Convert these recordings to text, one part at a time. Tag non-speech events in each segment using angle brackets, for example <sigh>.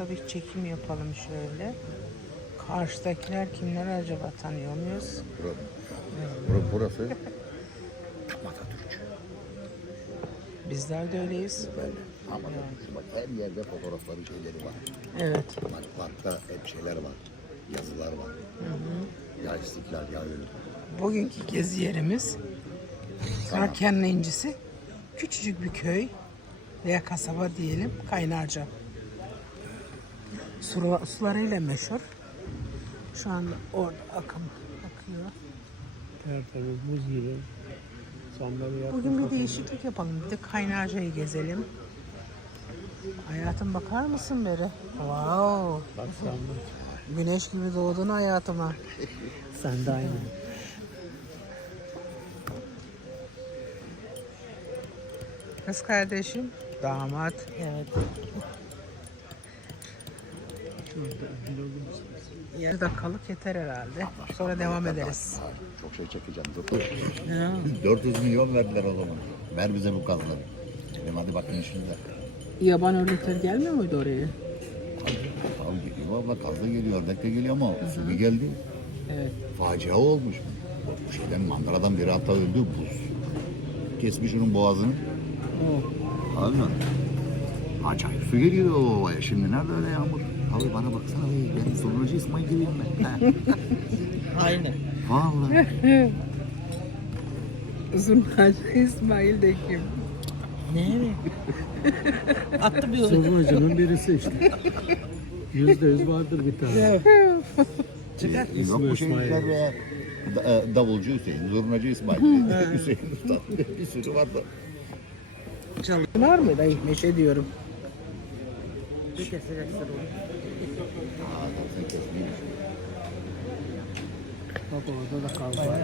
kısa bir çekim yapalım şöyle. Karşıdakiler kimler acaba tanıyor muyuz? Burası, burası Atatürk. Bizler de öyleyiz. Böyle. Ama bak her yerde fotoğrafları şeyleri var. Evet. Bak parkta hep şeyler var. Yazılar var. Ya istiklal ya ölüm. Bugünkü gezi yerimiz Sarken'in incisi. Küçücük bir köy veya kasaba diyelim Kaynarca. Sura, sularıyla meşhur. Şu anda orada akım akıyor. Tertemiz buz gibi. Sandalye Bugün bir değişiklik yapalım. Bir de Kaynarca'yı gezelim. Hayatım bakar mısın beri? Wow. Bak sen. Güneş gibi doğdun hayatıma. <laughs> Sen de aynı. Kız kardeşim, damat. Evet. Bir dakikalık yeter herhalde. Sonra devam ederiz. Çok şey çekeceğim. Dur. 400 milyon verdiler o zaman. Ver bize bu kazları. Dedim hadi bakın şimdi. Yaban ördekler gelmiyor muydu oraya? Abi geliyor abla kaz da geliyor, ördek de geliyor ama su bir geldi. Evet. Facia olmuş. Bu şeyden mandıradan biri hatta öldü buz. Kesmiş onun boğazını. Abi Acayip su geliyor o ovaya. Şimdi nerede öyle yağmur? Abi bana baksana abi, ben sonuncu İsmail gibiyim ben. <laughs> Aynı. Vallahi. <laughs> Uzun İsmail de kim? Ne? Attı bir Sofracının birisi işte. Yüzde yüz vardır bir tane. Çıkar. Yok bu şeyler be. Da- e, Davulcu Hüseyin, zurnacı İsmail, <laughs> Hüseyin Usta. Bir sürü var da. Var mı dayı? Meşe diyorum. Bir kesereksin onu. Bak orada da kaz var.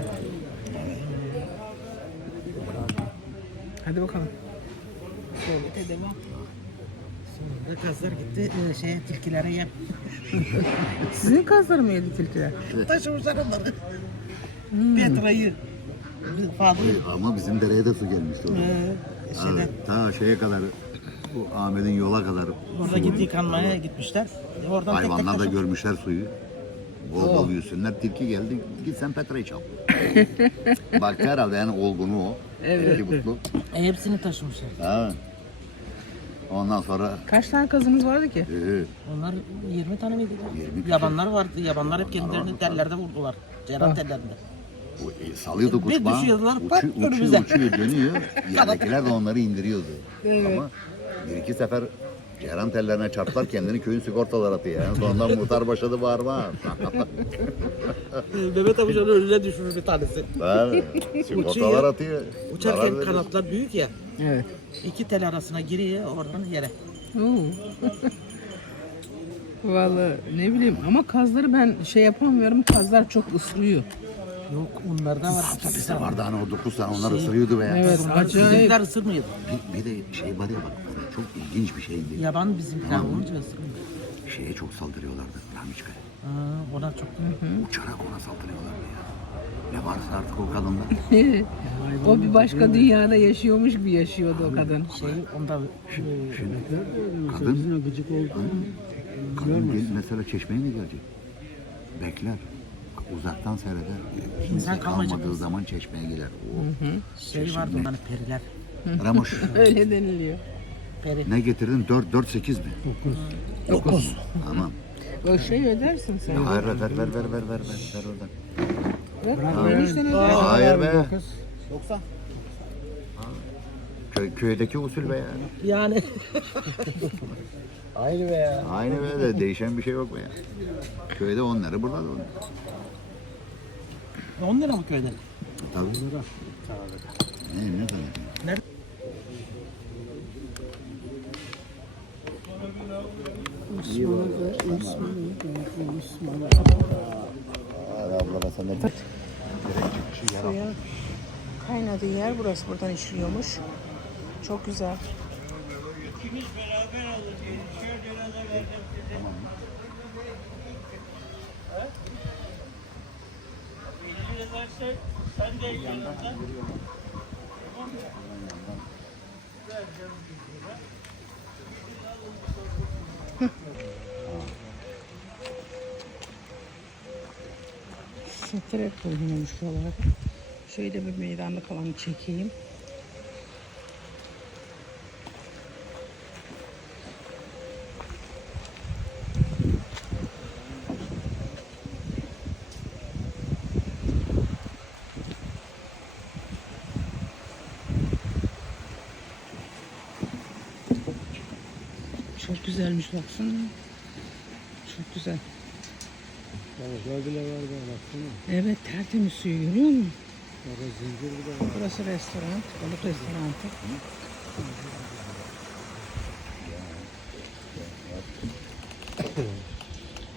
Hadi bakalım. Şöyle de devam. Sonra da kazlar gitti e, şeye tilkilere yem. <laughs> Sizin kazları mı yedi tilkiler? Taşımışlar onları. Petra'yı. Fazla. Ama bizim dereye de su gelmişti orada. şeyden. Evet, ta şeye kadar, bu Ahmet'in yola kadar Orada gitti yıkanmaya gitmişler. Oradan tek tek hayvanlar da görmüşler suyu. Bol bol yüzsünler. Tilki geldi. Git sen Petra'yı çal. <laughs> Bak herhalde yani olgunu o. Evet. mutlu. E, hepsini taşımışlar. Ha. Ondan sonra Kaç tane kazımız vardı ki? e, Onlar 20 tane miydi? 20 kişi. Yabanlar vardı. Yabanlar hep kendilerini tellerde vurdular. Cerrah tellerinde. o, e, salıyordu Bir pat Uçuyor, önümüze. uçuyor, uçuyor, dönüyor. <laughs> Yerdekiler de onları indiriyordu. Ama bir iki sefer Ceyran tellerine çarptılar kendini köyün <laughs> sigortalar atıyor. Yani sonradan muhtar başladı bağırma. Mehmet amcanın önüne düşmüş bir tanesi. Abi, sigortalar Uçuyor. atıyor. Zarar Uçarken veriyor. kanatlar büyük ya. Evet. İki tel arasına giriyor oradan yere. Oo. Vallahi ne bileyim ama kazları ben şey yapamıyorum. Kazlar çok ısırıyor. Yok onlarda var. Bizde vardı hani o dokuz tane onlar ısırıyordu be ya. Evet, Onlar acayip. bizimkiler ısırmıyor. Bir, bir de şey var ya bak çok ilginç bir şeydi. Yaban bizimkiler olunca ısırmıyor. Şeye çok saldırıyorlardı Ramiçka'ya. Aa, ona çok Uçarak ona saldırıyorlardı ya. Ne varsa artık o kadında. <laughs> O bir başka dünyada yaşıyormuş gibi yaşıyordu o kadın. şey onda Mesela bizimle gıcık oldu. Kadın gel, mesela çeşmeye mi gelecek? Bekler uzaktan seyreder. İnsan kalmadığı zaman çeşmeye gelir. O hı hı. Şey vardı onların periler. Ramoş. <laughs> Öyle deniliyor. Peri. Ne getirdin? 4 4 8 mi? 9. 9. Tamam. Boşayı ödersin sen. Hayır ver ver ver ver ver ver ver oradan. Bırak, Bırak, Hayır be. 90. Köy, köydeki usul be ya. Yani Aynı be ya. Aynı böyle değişen bir şey yok be ya. Köyde 10 lira burada da 10 lira. 10 lira mı köyde? Tabii. Ne ne? Nerede? Hadi abla ben senden direkt çıkışı kaynadığı yer burası. Buradan işliyormuş. Çok güzel. İkimiz beraber alacağız. Şöyle de vereceğim size. Belli ederse sen de yanında. Tamam mı? Vereceğim bir lira. Satır hep bulunuyormuş. Şöyle bir meydanda kalanı çekeyim. Çok güzelmiş baksana. Çok güzel. Balıklar bile var da baksana. Evet tertemiz suyu görüyor musun? Orada zincir bir de var. Burası restoran, balık restoranı.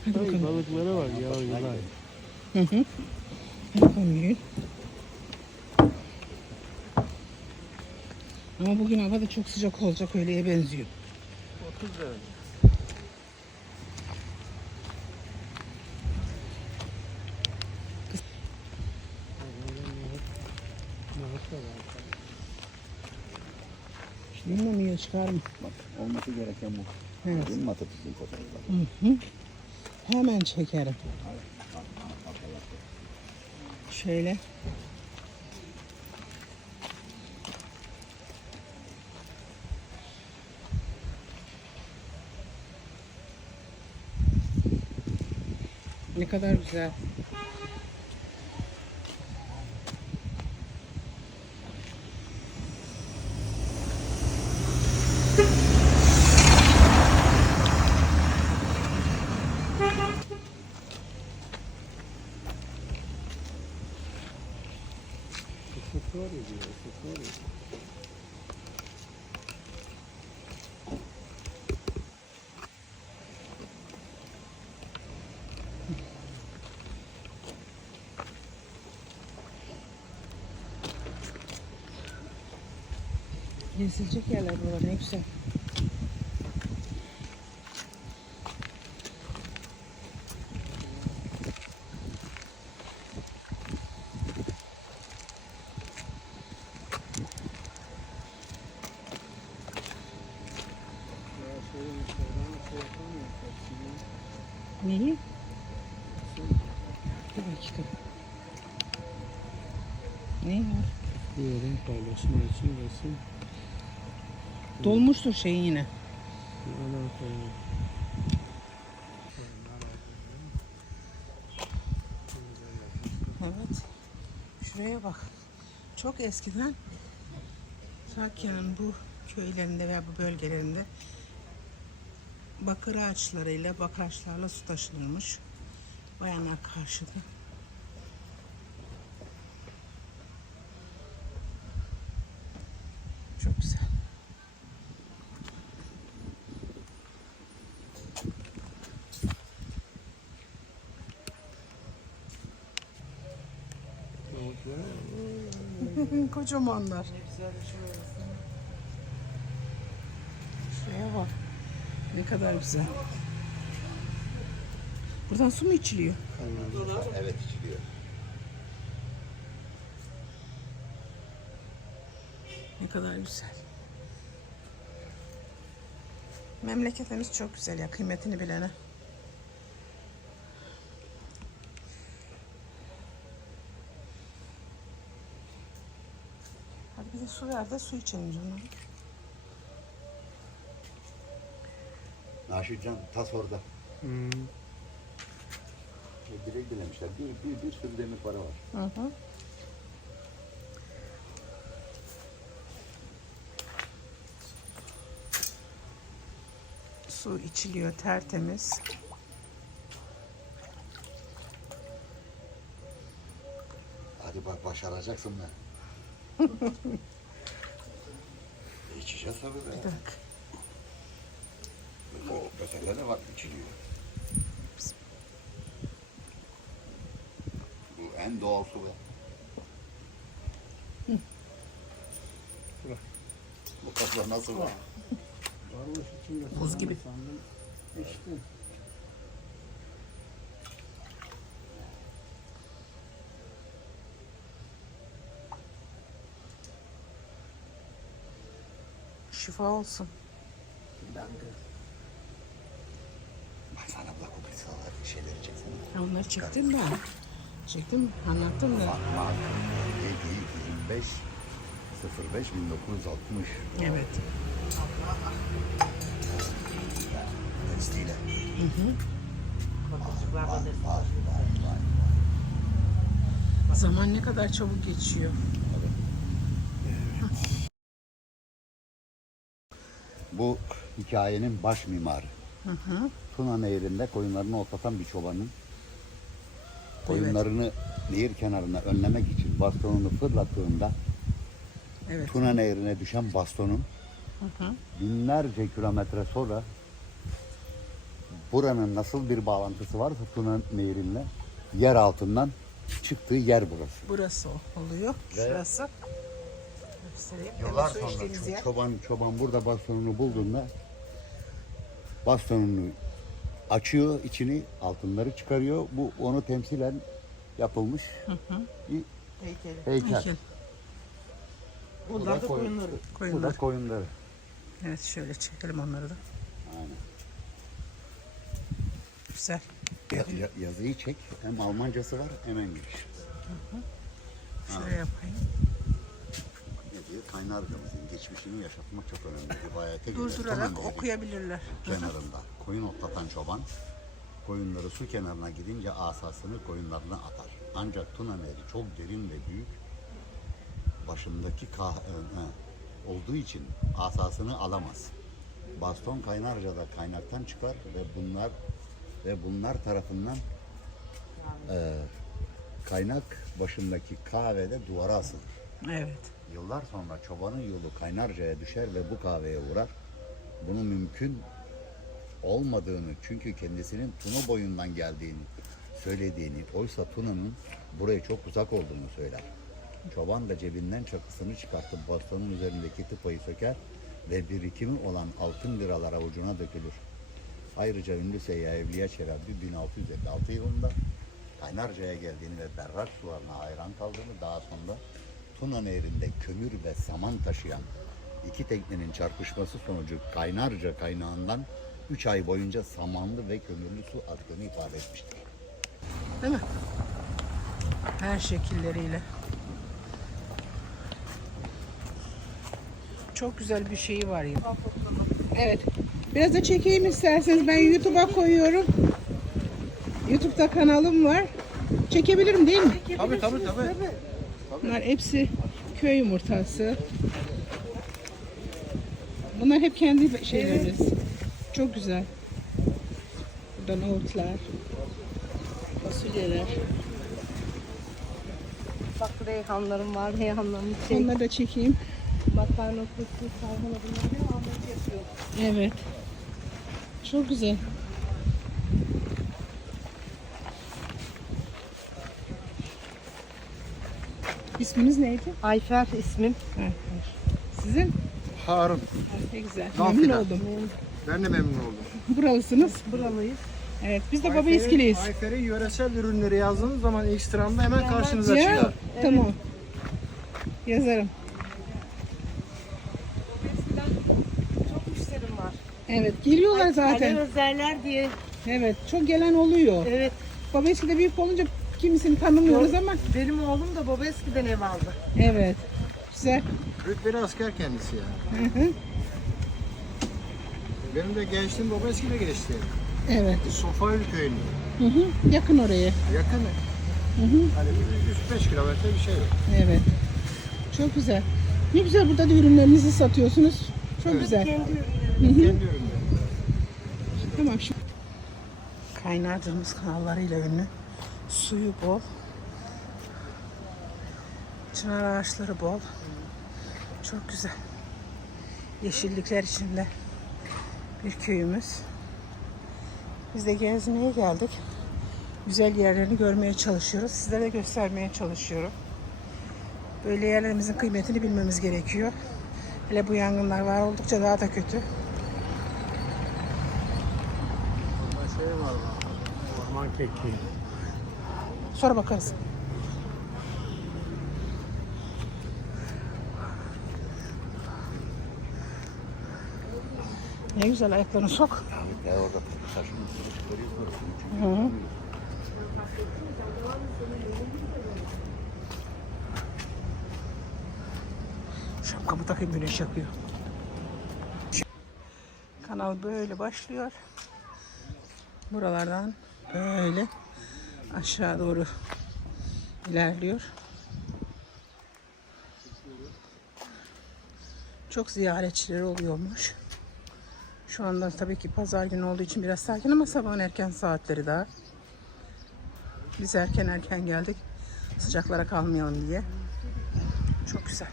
Hadi bakalım. balıklara bak ya yılan. Hı hı. Hadi bakalım yürüyün. Ama bugün hava da çok sıcak olacak öyleye benziyor. 30 lira. Dinlemiyor çıkar mı? Bak olması gereken bu. Evet. Değil mi Atatürk'ün fotoğrafları? Hı hı. Hemen çekerim. Şöyle. Ne kadar güzel. Gezilecek yerler buralar ne güzel. Ya şöyle dışarıdan şey yapamıyor. Hepsini. Neyi? Bir dakika. Ne var? Bir yerin paylaşma için resim. Dolmuştur şeyin yine. Evet. Şuraya bak. Çok eskiden Trakya'nın bu köylerinde veya bu bölgelerinde bakır ağaçlarıyla, bakır ağaçlarla su taşınırmış. Bayanlar karşıda. Çok güzel. <laughs> Kocamanlar. Şuraya bak. Ne kadar güzel. Buradan su mu içiliyor? Evet içiliyor. Ne kadar güzel. Memleketimiz çok güzel ya kıymetini bilene. Hadi bir de su ver de su içelim canım. Naşitcan tas orada. Hmm. E, Direkt dilemişler. Bir, bir, bir sürü demir para var. Hı hı. Su içiliyor tertemiz. Hadi bak başaracaksın be. <laughs> E, İçeceğiz tabii be. Bir dakika. De bak içiliyor. Bu en doğal su be. Bu kadar nasıl var? Buz gibi. Sandım. Şifa olsun. Sana bak o kısalar şeyleri. Ya Onları çektim ben. Çektim, anlattım da. Fatma 7 25 05 1960 Evet. Destiyle. Bakıcılar da destek. Vay vay vay. Zaman ne kadar çabuk geçiyor. Bu hikayenin baş mimarı. Tuna Nehri'nde koyunlarını otlatan bir çobanın koyunlarını nehir kenarına önlemek için bastonunu fırlattığında Evet. Tuna Nehri'ne düşen bastonun binlerce kilometre sonra buranın nasıl bir bağlantısı varsa Tuna Nehri'yle yer altından çıktığı yer burası. Burası oluyor. Ve- Şurası. Göstereyim. Yıllar sonra ço- çoban çoban burada bastonunu bulduğunda bastonunu açıyor, içini altınları çıkarıyor. Bu onu temsilen yapılmış bir Heykeli. heykel. Heykel. Bunlar da koyun- koyunları. Bu da Koyunlar. koyunları. Evet şöyle çekelim onları da. Aynen. Güzel. Ya- ya- yazıyı çek. Hem Almancası var hem İngiliz. Şöyle yapayım. Diyor? Kaynarcamızın geçmişini yaşatmak çok önemli. Rivayete göre Durdurarak okuyabilirler. kenarında koyun otlatan çoban koyunları su kenarına gidince asasını koyunlarına atar. Ancak Tuna Nehri çok derin ve büyük başındaki kah e, olduğu için asasını alamaz. Baston Kaynarca'da kaynaktan çıkar ve bunlar ve bunlar tarafından e, kaynak başındaki kahvede duvara asılır. Evet. Yıllar sonra çobanın yolu Kaynarca'ya düşer ve bu kahveye uğrar. Bunun mümkün olmadığını çünkü kendisinin Tuna boyundan geldiğini söylediğini oysa Tuna'nın buraya çok uzak olduğunu söyler. Çoban da cebinden çakısını çıkartıp bastonun üzerindeki tıpayı söker ve birikimi olan altın liralar avucuna dökülür. Ayrıca ünlü seyyah Evliya Çelebi 1656 yılında Kaynarca'ya geldiğini ve berrak sularına hayran kaldığını daha sonra Tuna Nehri'nde kömür ve saman taşıyan iki teknenin çarpışması sonucu Kaynarca kaynağından 3 ay boyunca samanlı ve kömürlü su aktığını ifade etmiştir. Değil mi? Her şekilleriyle. Çok güzel bir şeyi var ya. Evet. Biraz da çekeyim isterseniz. Ben YouTube'a koyuyorum. YouTube'da kanalım var. Çekebilirim değil mi? Tabii tabii tabii. Bunlar hepsi köy yumurtası. Bunlar hep kendi şeylerimiz. Çok güzel. Burada nohutlar, fasulyeler. Bak reyhanlarım var, reyhanlarımı çek. Onları da çekeyim. Makarna fıstığı, sarhana bunları ne yapıyor. Evet. Çok güzel. İsminiz neydi? Ayfer ismim. Sizin? Harun. Ne güzel. Nafile. Memnun oldum. Ben de memnun oldum. Buralısınız. Buralıyız. Evet. Biz de baba Ayfer'in- eskiliyiz. Ayfer'in yöresel ürünleri yazdığınız zaman ilk sıramda hemen karşınıza Ya, çıkar. tamam. Yazarım. Eskiden çok müşterim var. Evet. Geliyorlar zaten. Özerler diye. Evet. Çok gelen oluyor. Evet. Baba eskide büyük olunca kimisini tanımıyoruz ama. Benim oğlum da baba eskiden ev aldı. Evet. Güzel. Rütbeli asker kendisi yani. Hı hı. Benim de gençliğim baba eskide geçti. Evet. Sofaylı köyünde. Hı hı. Yakın oraya. Yakın. Hani 3-5 kilometre bir şey yok. Evet. Çok güzel. Ne güzel burada da ürünlerinizi satıyorsunuz. Çok güzel. Kendi ürünleri. Kendi ürünleri. Tamam şimdi. Kaynardığımız kanallarıyla ünlü. Suyu bol. Çınar ağaçları bol. Çok güzel. Yeşillikler içinde bir köyümüz. Biz de gezmeye geldik. Güzel yerlerini görmeye çalışıyoruz. Sizlere göstermeye çalışıyorum. Böyle yerlerimizin kıymetini bilmemiz gerekiyor. Hele bu yangınlar var oldukça daha da kötü. Burada şey. Orman kekliği. Sonra bakarız. Ne güzel ayaklarını sok. Bey orada çıkarıyor. Hı. Şapkamı takayım güneş yakıyor. Kanal böyle başlıyor. Buralardan böyle aşağı doğru ilerliyor. Çok ziyaretçileri oluyormuş. Şu anda tabii ki pazar günü olduğu için biraz sakin ama sabahın erken saatleri daha. Biz erken erken geldik. Sıcaklara kalmayalım diye. Çok güzel.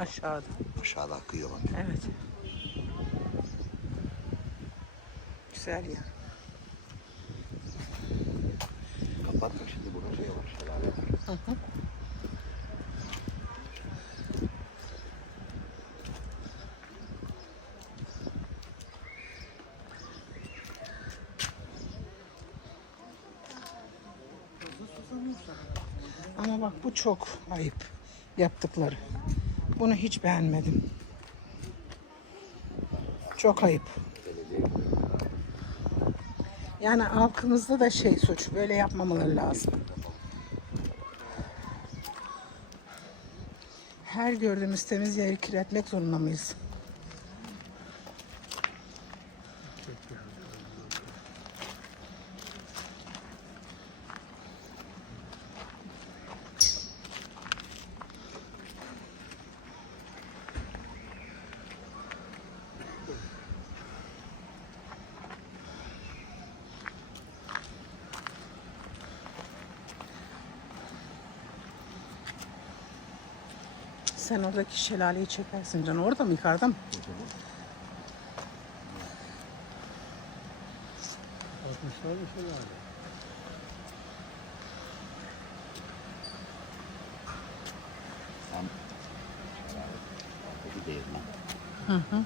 Aşağıda. Aşağıda akıyor bak. Evet. Güzel ya. Kapatma şimdi burada şey var. Şelale var. Ama bak bu çok ayıp yaptıkları. Bunu hiç beğenmedim. Çok ayıp. Yani halkımızda da şey suç. Böyle yapmamaları lazım. Her gördüğümüz temiz yeri kirletmek zorunda mıyız? Sen oradaki şelaleyi çekersin canım. Orada mı yukarıda mı? Mı şelale? Tam değirmen. Evet.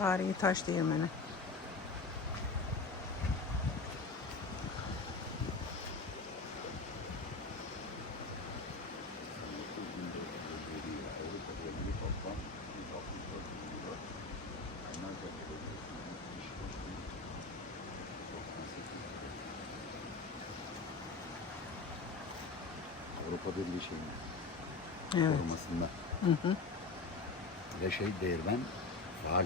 Tarihi taş değirmeni. Avrupa Birliği şeyin Evet. korumasında. Hı hı. Ve şey değirmen faal.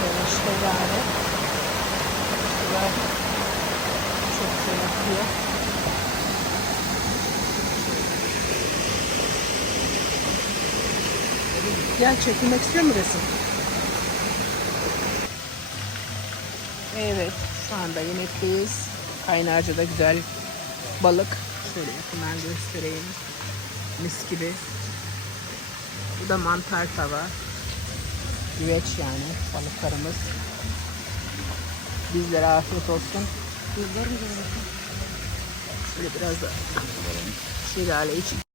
Böyle şelale. Sular çok güzel akıyor. Gel çekilmek istiyor mu resim? Evet, şu anda yemekteyiz. Kaynarca'da güzel balık. Şöyle yakından göstereyim. Mis gibi. Bu da mantar tava. Güveç yani balıklarımız. Bizlere afiyet olsun. Şöyle biraz da şelale için.